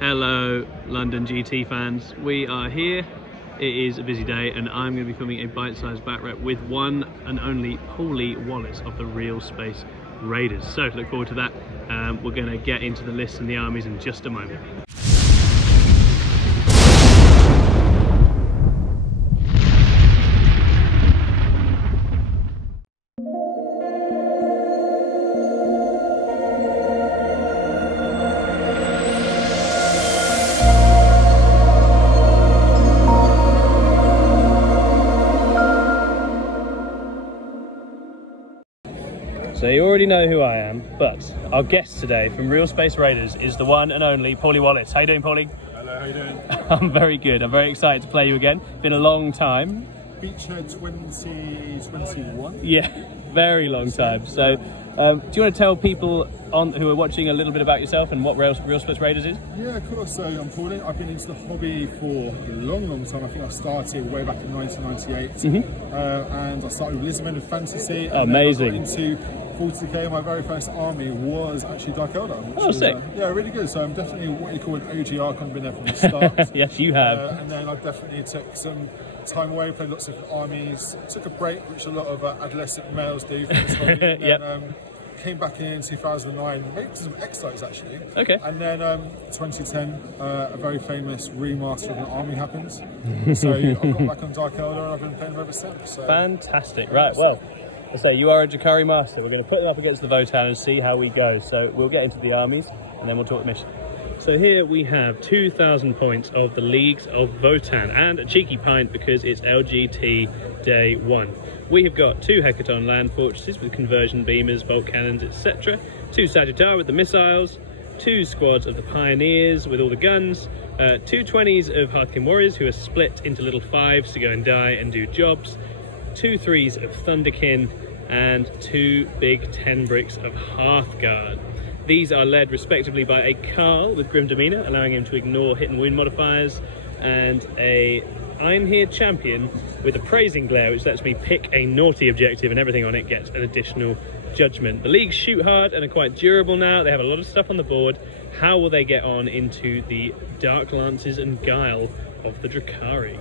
Hello London GT fans, we are here. It is a busy day and I'm going to be filming a bite-sized bat rep with one and only Paulie of the Realspace Raiders. So to look forward to that. We're going to get into the lists and the armies in just a moment. So you already know who I am, but our guest today from Realspace Raiders is the one and only Paulie Wallace. How you doing, Paulie? Hello, how you doing? I'm very good. I'm very excited to play you again. Been a long time. Beachhead 2021? Yeah, very long time. So do you want to tell people who are watching a little bit about yourself and what Realspace Raiders is? Yeah, of course. So I'm Paulie. I've been into the hobby for a long time. I think I started way back in 1998. And I started with Lisbon and Fantasy. And amazing. Then I got into 40k. My very first army was actually Dark Elder. Oh, sick. Yeah, really good. So I'm definitely what you call an OG Archon, been there from the start. Yes, you have. And then I definitely took some time away, played lots of armies, took a break, which a lot of adolescent males do for this hobby. And then, came back in 2009, maybe some X-Sites actually. Okay. And then 2010, a very famous remaster of an army happened. So I got back on Dark Elder and I've been playing ever since. So. Fantastic. Right, well, I say you are a Drukhari master. We're going to put them up against the Votann and see how we go. So we'll get into the armies and then we'll talk mission. So here we have 2,000 points of the Leagues of Votann and a cheeky pint because it's LGT Day 1. We have got 2 Hecaton land fortresses with conversion beamers, bolt cannons, etc. 2 Sagittar with the missiles, 2 squads of the Pioneers with all the guns, 2 20s of Hearthkin Warriors who are split into little 5s to go and die and do jobs, 2 3s of Thunderkin, and 2 big 10 bricks of Hearthguard. These are led respectively by a Carl with Grim Demeanor, allowing him to ignore hit and wound modifiers, and a I'm Here champion with a Praising Glare, which lets me pick a naughty objective and everything on it gets an additional judgment. The Leagues shoot hard and are quite durable now. They have a lot of stuff on the board. How will they get on into the Dark Lances and Guile of the Drukhari?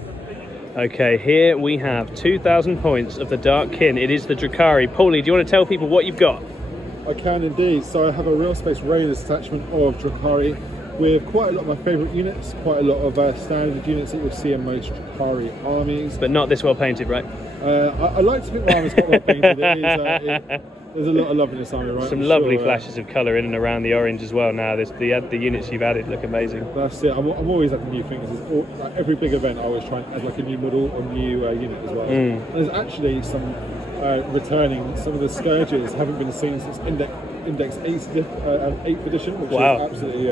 Okay, here we have 2,000 points of the Dark Kin. It is the Drukhari. Paulie, do you want to tell people what you've got? I can indeed. So I have a Realspace Raiders attachment of Drukhari with quite a lot of my favourite units, quite a lot of standard units that you'll see in most Drukhari armies. But not this well painted, right? I like to think my army's quite well painted. There's a lot of love in this army, right? Some lovely flashes of colour in and around the orange as well now. The units you've added look amazing. That's it. I'm always adding new things. Like every big event I always try and add like a new model or new unit as well. And there's actually some returning. Some of the Scourges haven't been seen since Index 8th edition, which is absolutely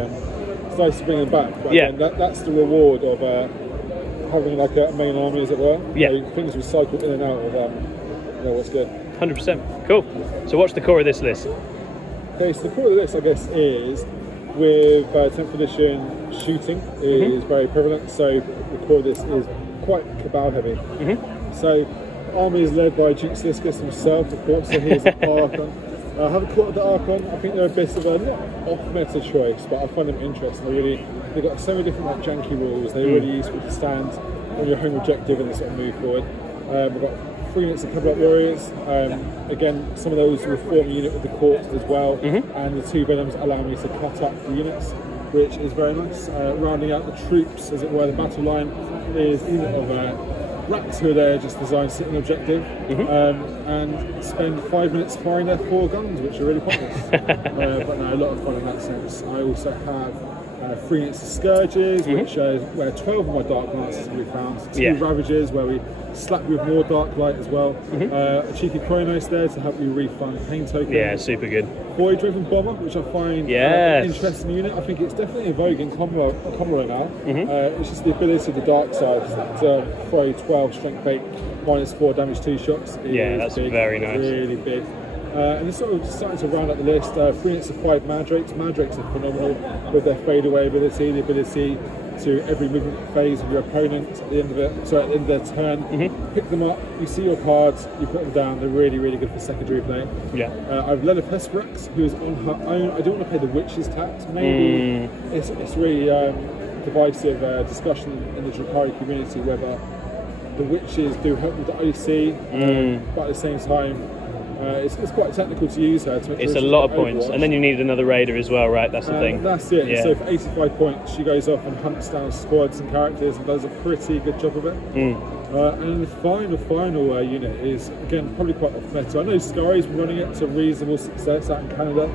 it's nice to bring them back. But again, that's the reward of having like a main army, as it were. Yeah. So things recycle in and out of what's good. 100%. Cool. So what's the core of this list? Okay, so the core of the list, I guess, is with 10th edition shooting is very prevalent. So the core of this is quite Cabal heavy. So the army is led by Duke Siskis himself, of course. So he's an Archon. I haven't caught the Archon. I think they're a bit of a not off-meta choice, but I find them interesting. They've got so many different like janky rules. They're really useful to stand on your home objective and sort of move forward. We've got 3 units of Cabinet Warriors. Again, some of those will form a unit with the Court as well. And the 2 Venoms allow me to cut up the units, which is very nice. Rounding out the troops, as it were, the battle line is a unit of rats who are there just designed to sit an objective and spend 5 minutes firing their 4 guns, which are really pointless. But no, a lot of fun in that sense. I also have 3 units of Scourges, which where 12 of my Dark Lances can be found. 2 Ravages, where we slap with more Dark Light as well. A cheeky Chronos there to help you refund pain tokens. Yeah, super good. Void Driven Bomber, which I find an interesting unit. I think it's definitely in vogue in combo now. It's just the ability of the dark side to throw 12 strength 8 -4 damage 2 shots. Yeah, that's big, very nice. Really big. And it's sort of starting to round up the list. 3 units of 5 mandrakes. Mandrakes are phenomenal with their fadeaway ability, the ability to every movement phase of your opponent at the end of it, so at the end of their turn, pick them up, you see your cards, you put them down. They're really, really good for secondary play. Yeah. I've led a Pesperax who is on her own. I don't want to pay the Witch's tax. Maybe it's really divisive discussion in the Drukhari community whether the Witches do help with the OC, but at the same time, it's quite technical to use her. It's a lot of points, and then you need another raider as well, right? That's the thing. That's it. Yeah. So for 85 points, she goes off and hunts down squads and characters and does a pretty good job of it. And the final unit is, again, probably quite off meta. I know Sky's been running it to reasonable success out in Canada,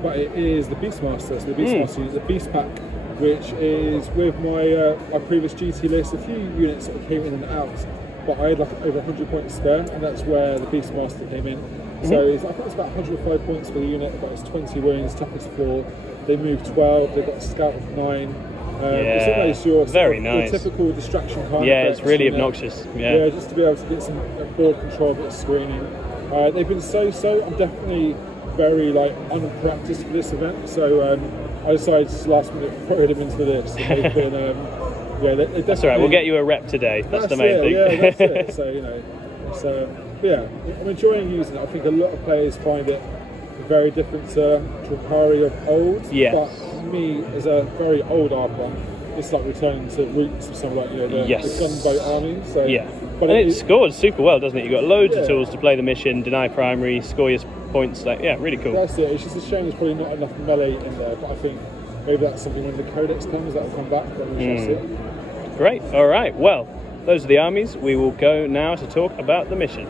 but it is the Beastmaster. So the Beastmaster unit, the Beast Pack, which is with my previous GT list. A few units sort of came in and out, but I had like over 100 points spare, and that's where the Beastmaster came in. So I think it's about 105 points for the unit, but it's 20 wounds, toughness 4. They move 12, they've got a scout of 9. It's almost your, very nice. Your typical distraction kind of it's really obnoxious. Yeah, just to be able to get some board control, a bit of screening. They've been so. I'm definitely very unpracticed for this event, so I decided just last minute to throw them into this. They've been, they that's all right. We'll get you a rep today. That's the main thing. Yeah, that's it. So I'm enjoying using it. I think a lot of players find it very different to Drukhari of old. Yes. But for me, as a very old Archon, it's like returning to roots of some the gunboat army. So but it scores super well, doesn't it? You've got loads of tools to play the mission, deny primary, score your points. Really cool. That's it. It's just a shame there's probably not enough melee in there, but I think maybe that's something when the codex comes that will come back. But we shall see. Great. All right. Well, those are the armies. We will go now to talk about the mission.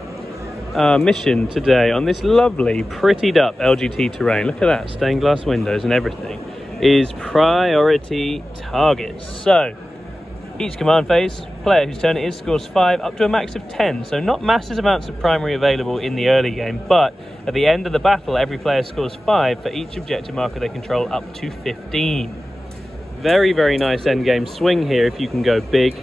Our mission today on this lovely, prettied up LGT terrain, look at that, stained glass windows and everything, is priority targets. So, each command phase, player whose turn it is scores 5 up to a max of 10. So not massive amounts of primary available in the early game, but at the end of the battle, every player scores 5 for each objective marker they control up to 15. Very, very nice end game swing here if you can go big.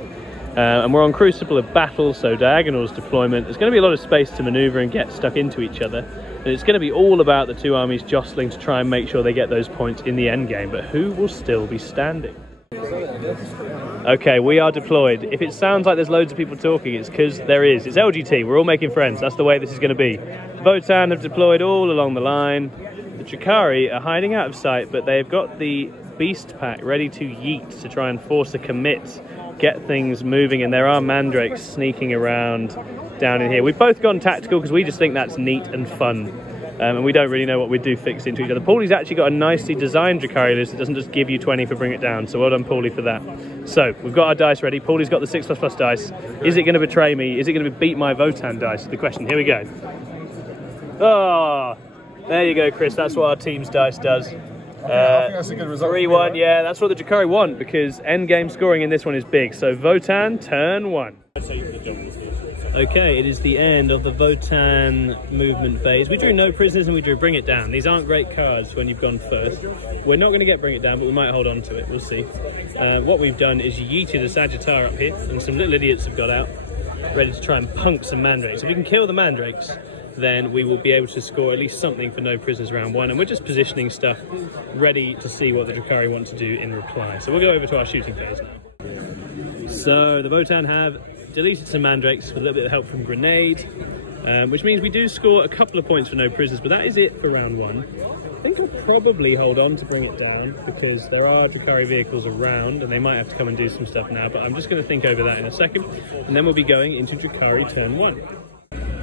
And we're on Crucible of Battle, so Diagonals deployment. There's going to be a lot of space to maneuver and get stuck into each other. And it's going to be all about the two armies jostling to try and make sure they get those points in the end game. But who will still be standing? Okay, we are deployed. If it sounds like there's loads of people talking, it's because there is. It's LGT, we're all making friends. That's the way this is going to be. Votann have deployed all along the line. The Drukhari are hiding out of sight, but they've got the Beast Pack ready to yeet to try and force a commit, get things moving, and there are mandrakes sneaking around down in here. We've both gone tactical because we just think that's neat and fun, and we don't really know what we'd do fixed into each other. Paulie's actually got a nicely designed Drukhari list that doesn't just give you 20 for bring it down, so well done Paulie for that. So we've got our dice ready. Paulie's got the 6++ dice. Is it going to betray me? Is it going to beat my Votann dice? The question. Here we go. Oh, there you go, Chris. That's what our team's dice does. I think that's a good result. 3-1, yeah, that's what the Drukhari want, because endgame scoring in this one is big. So Votann, turn 1. Okay, it is the end of the Votann movement phase. We drew no prisoners and we drew bring it down. These aren't great cards when you've gone first. We're not going to get bring it down, but we might hold on to it. We'll see. What we've done is yeeted a Sagittar up here, and some little idiots have got out, ready to try and punk some mandrakes. If we can kill the mandrakes, then we will be able to score at least something for no prisoners round 1, and we're just positioning stuff ready to see what the Drukhari want to do in reply. So we'll go over to our shooting phase now. So the Votann have deleted some mandrakes with a little bit of help from grenade, which means we do score a couple of points for no prisoners, but that is it for round 1. I think I'll probably hold on to bring it down because there are Drukhari vehicles around and they might have to come and do some stuff now, but I'm just going to think over that in a second, and then we'll be going into Drukhari turn 1.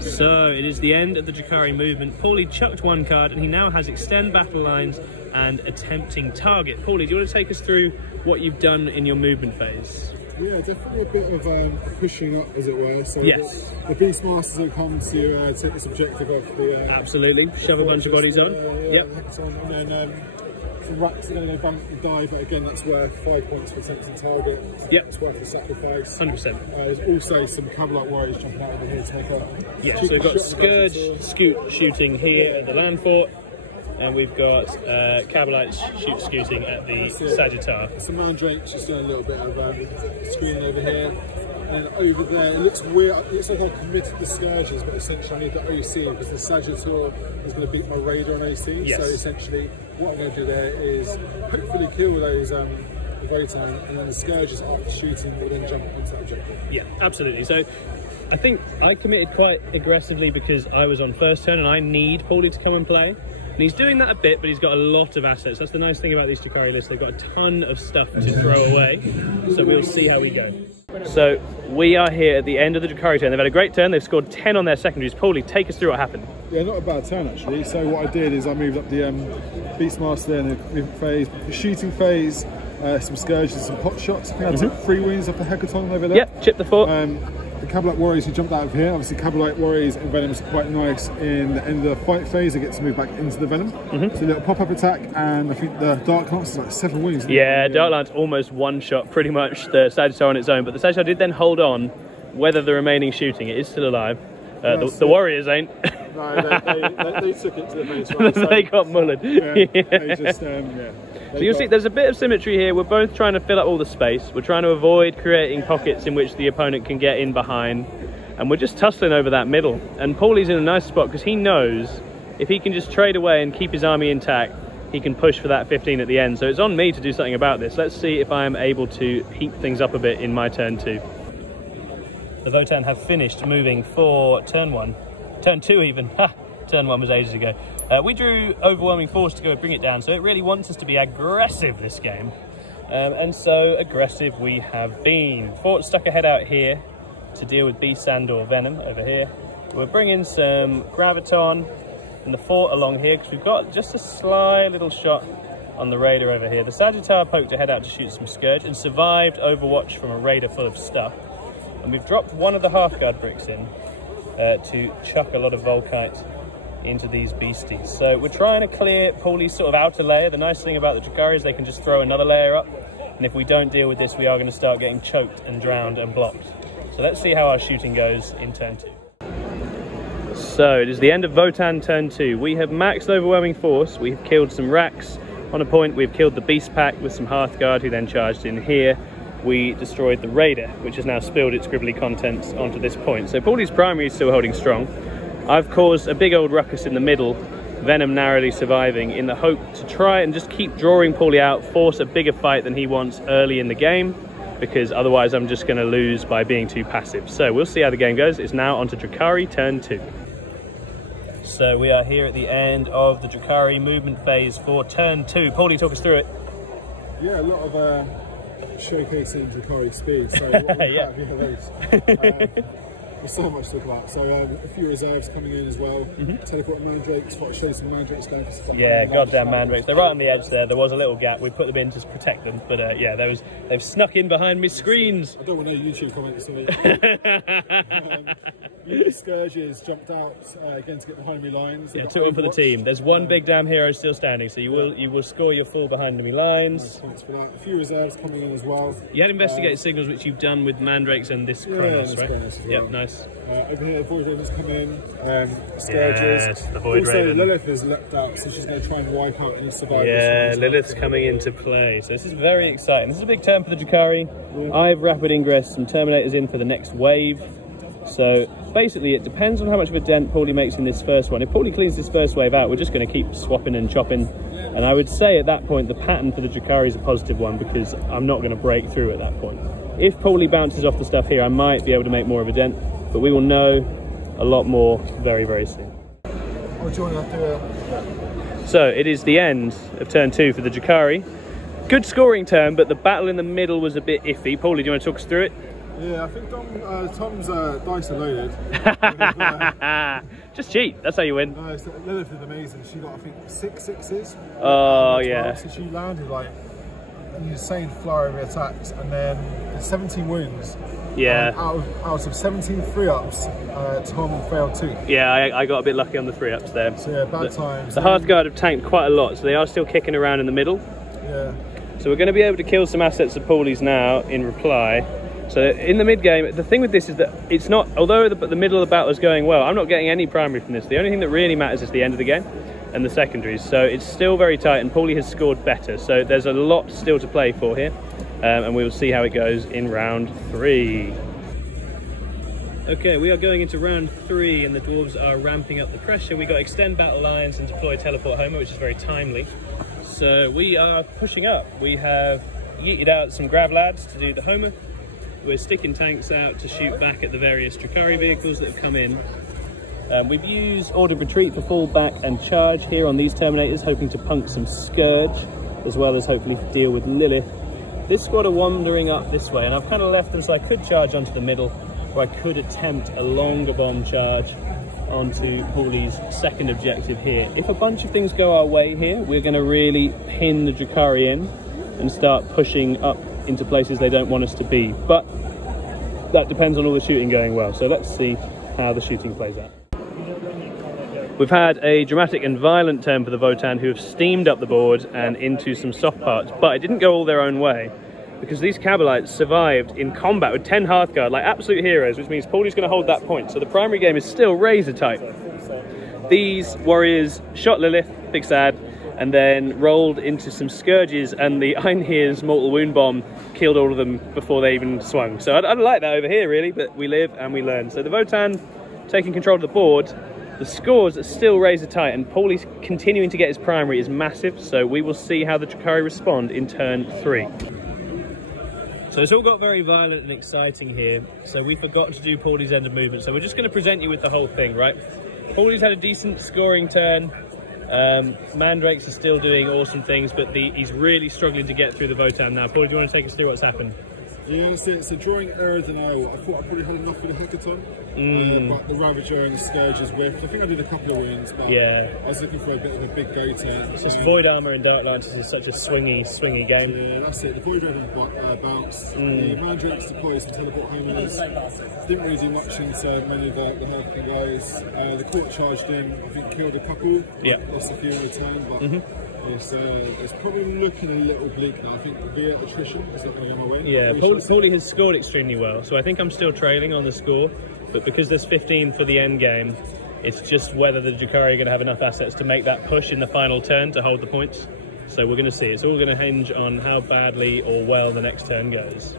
So it is the end of the Drukhari movement. Paulie chucked 1 card and he now has extend battle lines and attempting target. Paulie, do you want to take us through what you've done in your movement phase? Yeah, definitely a bit of pushing up, as it were. So yes. The Beastmasters have come to take this objective of the... Absolutely, shove a bunch of bodies on. Yep. And then some racks are going to go bump and die, but again, that's worth 5 points for attempting target. Yep. It's worth a sacrifice. 100%. There's also some Cavalite warriors jumping out over here to make a... Yeah, so we've got Scourge Scoot shooting here at the land fort, and we've got Cavalite scooting at the Sagittar. Some mandrakes just doing a little bit of screening over here. And over there, it looks weird. It looks like I've committed the Scourges, but essentially I need the OC because the Sagittor is going to beat my Raider on AC. Yes. So essentially, what I'm going to do there is hopefully kill those Votann, and then the Scourges after shooting will then jump onto that objective. Yeah, absolutely. So I think I committed quite aggressively because I was on first turn and I need Paulie to come and play. And he's doing that a bit, but he's got a lot of assets. That's the nice thing about these Drukhari lists. They've got a ton of stuff to throw away. So we'll see how we go. So we are here at the end of the Drukhari turn. They've had a great turn. They've scored 10 on their secondaries. Paulie, take us through what happened. Yeah, not a bad turn actually. So what I did is I moved up the Beastmaster in the movement phase, the shooting phase, some Scourges, some pot shots. I think I took 3 wins off the Hecaton over there. Yep, chip the fort. The Cabalite Warriors who jumped out of here. Obviously Cabalite Warriors and Venom is quite nice in the end of the fight phase. They get to move back into the Venom. So a little pop-up attack, and I think the Dark Lance is like 7 wins. Yeah, Dark Lance almost one-shot pretty much the Sagittar on its own, but the Sagittar did then hold on, weather the remaining shooting. It is still alive. The Warriors ain't. No, they took it to the face. Right? So they got mullered. Yeah, they just, yeah. So you'll see there's a bit of symmetry here. We're both trying to fill up all the space. We're trying to avoid creating pockets in which the opponent can get in behind. And we're just tussling over that middle. And Paulie's in a nice spot because he knows if he can just trade away and keep his army intact, he can push for that 15 at the end. So it's on me to do something about this. Let's see if I am able to heat things up a bit in my turn 2. The Votann have finished moving for turn 1. Turn 2 even. Turn 1 was ages ago. We drew Overwhelming Force to go bring it down, so it really wants us to be aggressive this game. And so aggressive we have been. Fort stuck ahead out here to deal with Beast Sandor Venom over here. We'll bring in some Graviton and the Fort along here because we've got just a sly little shot on the Raider over here. The Sagittar poked ahead out to shoot some Scourge and survived Overwatch from a Raider full of stuff. And we've dropped one of the half-guard bricks in to chuck a lot of Volkite into these beasties. So we're trying to clear Paulie's sort of outer layer. The nice thing about the Drukhari is they can just throw another layer up, and if we don't deal with this, we are going to start getting choked and drowned and blocked. So let's see how our shooting goes in turn 2. So it is the end of Votann turn 2. We have maxed Overwhelming Force. We have killed some Racks. On a point, we've killed the Beast Pack with some Hearthguard, who then charged in here. We destroyed the Raider, which has now spilled its scribbly contents onto this point. So Paulie's primary is still holding strong. I've caused a big old ruckus in the middle, Venom narrowly surviving, in the hope to try and just keep drawing Paulie out, force a bigger fight than he wants early in the game, because otherwise I'm just going to lose by being too passive. So we'll see how the game goes. It's now on to Drukhari turn 2. So we are here at the end of the Drukhari movement phase for turn 2. Paulie, talk us through it. Yeah, a lot of showcasing Drukhari speed. So what yeah. There's so much to talk about. So a few reserves coming in as well. Teleport Mandrakes, show some Mandrakes going for stuff. Yeah, goddamn Mandrakes. They're right on the edge there. There was a little gap. We put them in to protect them. But yeah, they've snuck in behind me screens. I don't want no YouTube comments on it. Scourges jumped out again to get behind me lines. Yeah, took one for the team. There's one big damn hero still standing, so you will score your full behind enemy lines. Thanks for that. A few reserves coming in as well. You had investigated signals, which you've done with Mandrakes and this Kronos, right? Kronos well. Yep, nice. Over here, the Void Ravens come in. Scourges. Yes, the Void Raven. Lilith has leapt out, so she's going to try and wipe out any survivors. Yeah, Lilith's coming into play. So this is very exciting. This is a big turn for the Drukhari. Yeah. I have rapid ingress, some Terminators in for the next wave. So basically, it depends on how much of a dent Paulie makes in this first one. If Paulie cleans this first wave out, we're just going to keep swapping and chopping. And I would say at that point, the pattern for the Drukhari is a positive one because I'm not going to break through at that point. If Paulie bounces off the stuff here, I might be able to make more of a dent, but we will know a lot more very, very soon. So it is the end of turn 2 for the Drukhari. Good scoring turn, but the battle in the middle was a bit iffy. Paulie, do you want to talk us through it? Yeah, I think Tom's dice are loaded. Just cheat, that's how you win. No, Lilith is amazing. She got, I think, 6 sixes. Oh, yeah. So she landed like an insane flurry of attacks, and then 17 wounds. Yeah. Out of 17 3-ups, Tom failed 2. Yeah, I got a bit lucky on the 3-ups there. So yeah, bad times. The Hearthguard have tanked quite a lot, so they are still kicking around in the middle. Yeah. So we're going to be able to kill some assets of Paulie's now in reply. So in the mid game, the thing with this is that it's not, although the middle of the battle is going well, I'm not getting any primary from this. The only thing that really matters is the end of the game and the secondaries. So it's still very tight, and Paulie has scored better. So there's a lot still to play for here, and we will see how it goes in round 3. Okay, we are going into round 3 and the dwarves are ramping up the pressure. We got extend battle lines and deploy teleport homer, which is very timely. So we are pushing up. We have yeeted out some grav lads to do the homer. We're sticking tanks out to shoot back at the various Drukhari vehicles that have come in. We've used ordered retreat for fall back and charge here on these Terminators, hoping to punk some Scourge, as well as hopefully deal with Lilith. This squad are wandering up this way, and I've kind of left them so I could charge onto the middle, or I could attempt a longer bomb charge onto Paulie's second objective here. If a bunch of things go our way here, we're going to really pin the Drukhari in and start pushing up into places they don't want us to be. But that depends on all the shooting going well. So let's see how the shooting plays out. We've had a dramatic and violent turn for the Votann, who have steamed up the board and into some soft parts, but it didn't go all their own way, because these Cabalites survived in combat with 10 Hearthguard like absolute heroes, which means Paulie's going to hold that point. So the primary game is still razor tight. These warriors shot Lilith, big sad, and then rolled into some Scourges, and the Einhir's mortal wound bomb killed all of them before they even swung. So I'd like that over here really, but we live and we learn. So the Votann taking control of the board. The scores are still razor tight, and Paulie's continuing to get his primary is massive, so we will see how the Drukhari respond in turn 3. So it's all got very violent and exciting here, so we forgot to do Paulie's end of movement, so we're just going to present you with the whole thing, right? Paulie's had a decent scoring turn. Mandrakes are still doing awesome things, but he's really struggling to get through the Votann now. Paulie, do you want to take us through what's happened? Yeah, so drawing errors and I thought I probably had enough for the hackathon, but the Ravager and the Scourge is whiffed. I think I did a couple of wins, but yeah, I was looking for a bit of a big go turn. It's just Void Armour and Dark Lances is such a swingy game. Yeah, that's it. The Void Raven bounced. The Mandrakes deployed some teleport homers. Didn't really do much into many of the Hurricane guys. The Court charged in, I think killed a couple. Yeah. Lost a few in return, but it's probably looking a little bleak now. I think via attrition is that going my way. Yeah, Paulie has scored extremely well, so I think I'm still trailing on the score, but because there's 15 for the end game, it's just whether the Drukhari are going to have enough assets to make that push in the final turn to hold the points. So we're going to see. It's all going to hinge on how badly or well the next turn goes.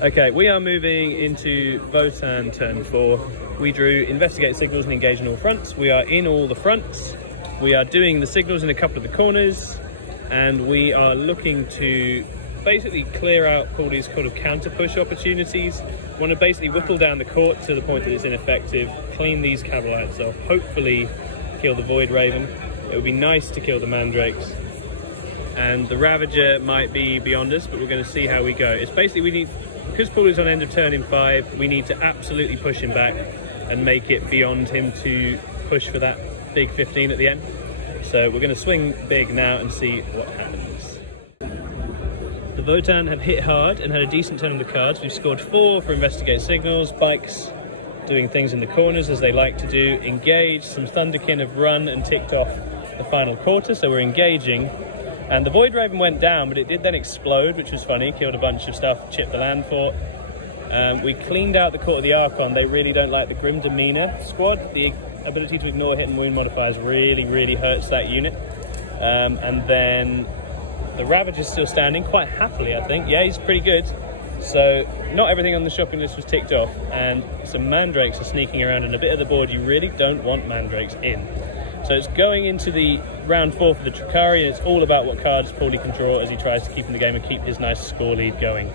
Okay, we are moving into Votann turn 4. We drew investigate signals and engage on all fronts. We are in all the fronts. We are doing the signals in a couple of the corners, and we are looking to basically clear out Paulie's kind of counter push opportunities. We want to basically whittle down the court to the point that it's ineffective, clean these Cabalites off, hopefully kill the Void Raven. It would be nice to kill the Mandrakes, and the Ravager might be beyond us, but we're going to see how we go. It's basically because Paulie's on end of turn in 5, we need to absolutely push him back and make it beyond him to push for that big 15 at the end. So we're going to swing big now and see what happens. The Votann have hit hard and had a decent turn on the cards. We've scored 4 for investigate signals, bikes doing things in the corners as they like to do, engage, some Thunderkin have run and ticked off the final quarter, so we're engaging. And the Void Raven went down, but it did then explode, which was funny, killed a bunch of stuff, chipped the land fort. We cleaned out the Court of the Archon. They really don't like the Grim Demeanor squad. The ability to ignore hit and wound modifiers really hurts that unit. And then the Ravager's still standing quite happily, I think. Yeah, he's pretty good. So not everything on the shopping list was ticked off, and some Mandrakes are sneaking around in a bit of the board you really don't want Mandrakes in. So it's going into the round 4 for the Drukhari, and it's all about what cards Paulie can draw as he tries to keep in the game and keep his nice score lead going.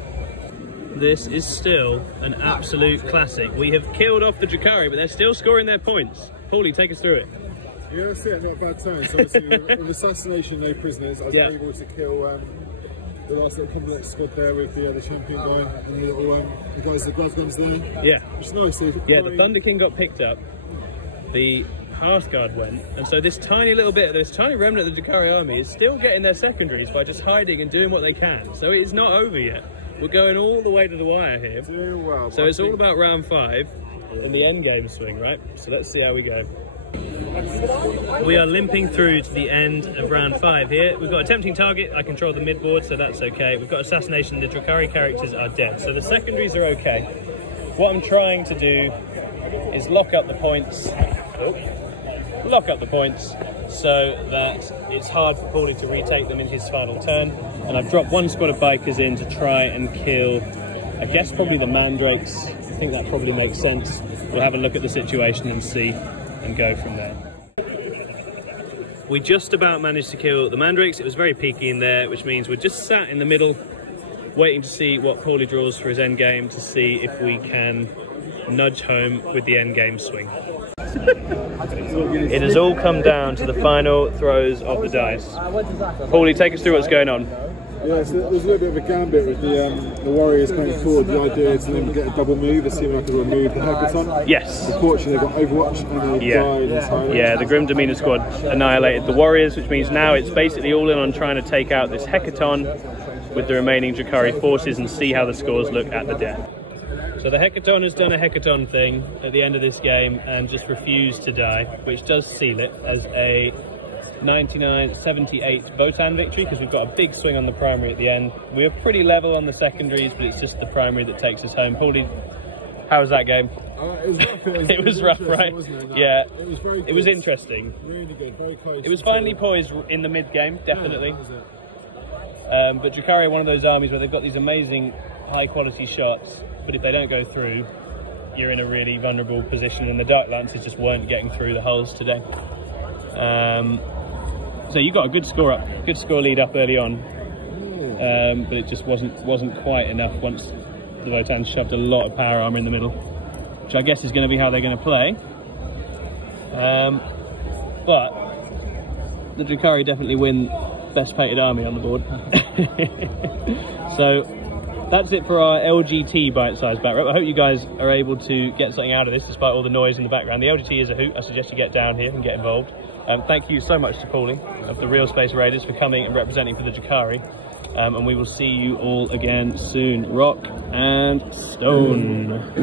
This is still an absolute classic. We have killed off the Drukhari, but they're still scoring their points. Paulie, take us through it. Yeah, that's it, not a bad time. So obviously, an assassination, no prisoners. I was able to kill the last little combat squad there with the other champion guy and the little the guys with the glove guns there. Yeah. Which is nice. Yeah, the Thunder King got picked up. The Hearthguard went, and so this tiny little bit, this tiny remnant of the Drukhari army is still getting their secondaries by just hiding and doing what they can. So it is not over yet. We're going all the way to the wire here. Doing well. So it's all about round 5 and the end game swing, right? So let's see how we go. We are limping through to the end of round 5 here. We've got a tempting target. I control the mid board, so that's okay. We've got assassination. The Drukhari characters are dead, so the secondaries are okay. What I'm trying to do is lock up the points. Lock up the points so that it's hard for Paulie to retake them in his final turn. And I've dropped 1 squad of bikers in to try and kill I guess probably the mandrakes. I think that probably makes sense. We'll have a look at the situation and see, and go from there. We just about managed to kill the mandrakes. It was very peaky in there, which means we're just sat in the middle, waiting to see what Paulie draws for his end game, to see if we can nudge home with the end game swing. It has all come down to the final throws of the dice. Paulie, take us through what's going on. Yeah, so there's a little bit of a gambit with the Warriors going forward. The idea is to then get a double move, assuming I can remove the Hecaton. Yes. Unfortunately, they've got Overwatch and they died entirely. Yeah, the Grim Demeanor squad annihilated the Warriors, which means now it's basically all in on trying to take out this Hecaton with the remaining Drukhari forces and see how the scores look at the death. So the Hecaton has done a Hecaton thing at the end of this game and just refused to die, which does seal it as a 99-78 Votann victory, because we've got a big swing on the primary at the end. We were pretty level on the secondaries, but it's just the primary that takes us home. Paulie, how was that game? It was rough, right? Yeah, it was very good. It was interesting. Really good, very close. It was finally poised in the mid-game, definitely. But Drukhari are one of those armies where they've got these amazing high-quality shots, but if they don't go through, you're in a really vulnerable position, and the Dark Lancers just weren't getting through the hulls today. So you got a good score lead up early on, but it just wasn't quite enough once the Votann shoved a lot of power armor in the middle, which I guess is going to be how they're going to play. But the Drukhari definitely win best painted army on the board. So that's it for our LGT bite-sized battle rep. I hope you guys are able to get something out of this despite all the noise in the background. The LGT is a hoot. I suggest you get down here and get involved. Thank you so much to Paulie of the Realspace Raiders for coming and representing for the Drukhari. And we will see you all again soon. Rock and stone.